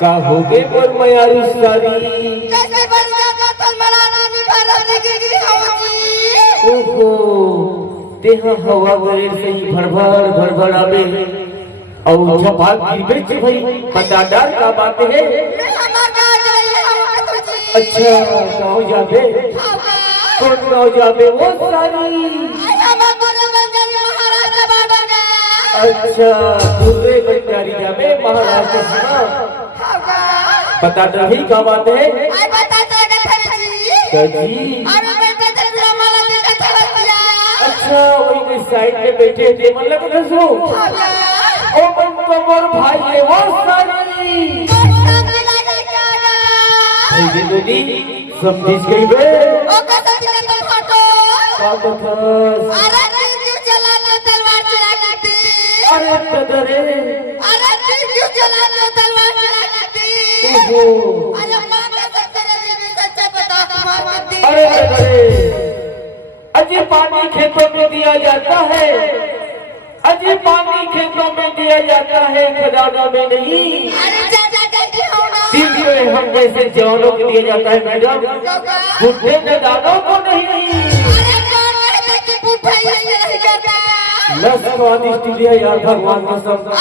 का हो गए मोर मयारू सारी कैसे बढ़िया का तलमलाना निभाने की होती ओहो देहा हवा करे सही भरभर भरभर आवे और झपाल की बिच भाई बता डर का बात है। अच्छा गाँव जाबे कौन गाँव जाबे वो सारी अच्छा दूसरे बंजारी जाबे महाराष्ट्र सुना बता रही क्या बात है जी। अच्छा वही साइड में बैठे थे मतलब रसो ओ मोर भाई है वो सारी दीदी सब चीज गई बे अरे तदरे अरे अजय पानी खेतों में दिया जाता है अजय पानी खेतों में दिया जाता है खजानों में नहीं। दिल हम जैसे जवानों को दिया जाता है मैडम बुढ़े नदानों को नहीं। लस स्वादिष्ट दिया यार भगवान का सब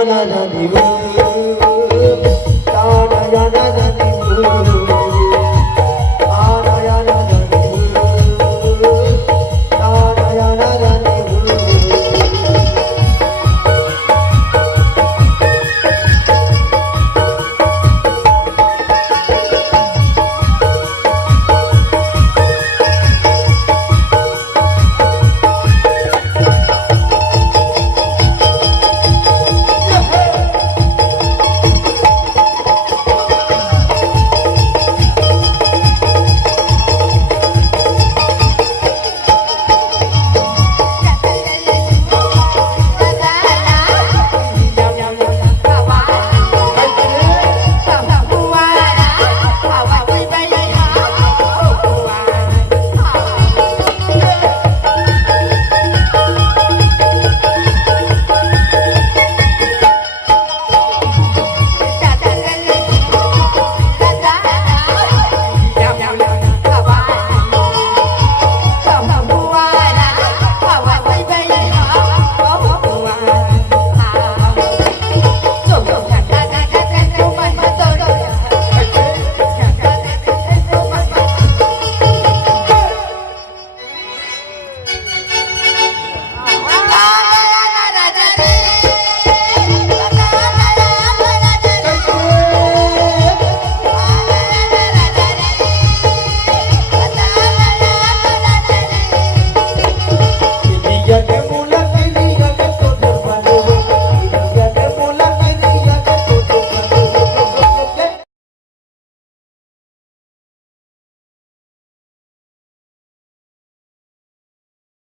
आना